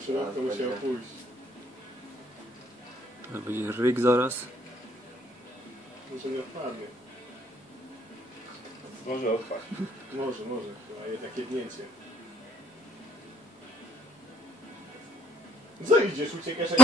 przypadku musiał pójść. To będzie ryk zaraz. Może nie odpadnie. Może odpaść. Może, chyba jednak jednięcie. Co idziesz, uciekasz jak...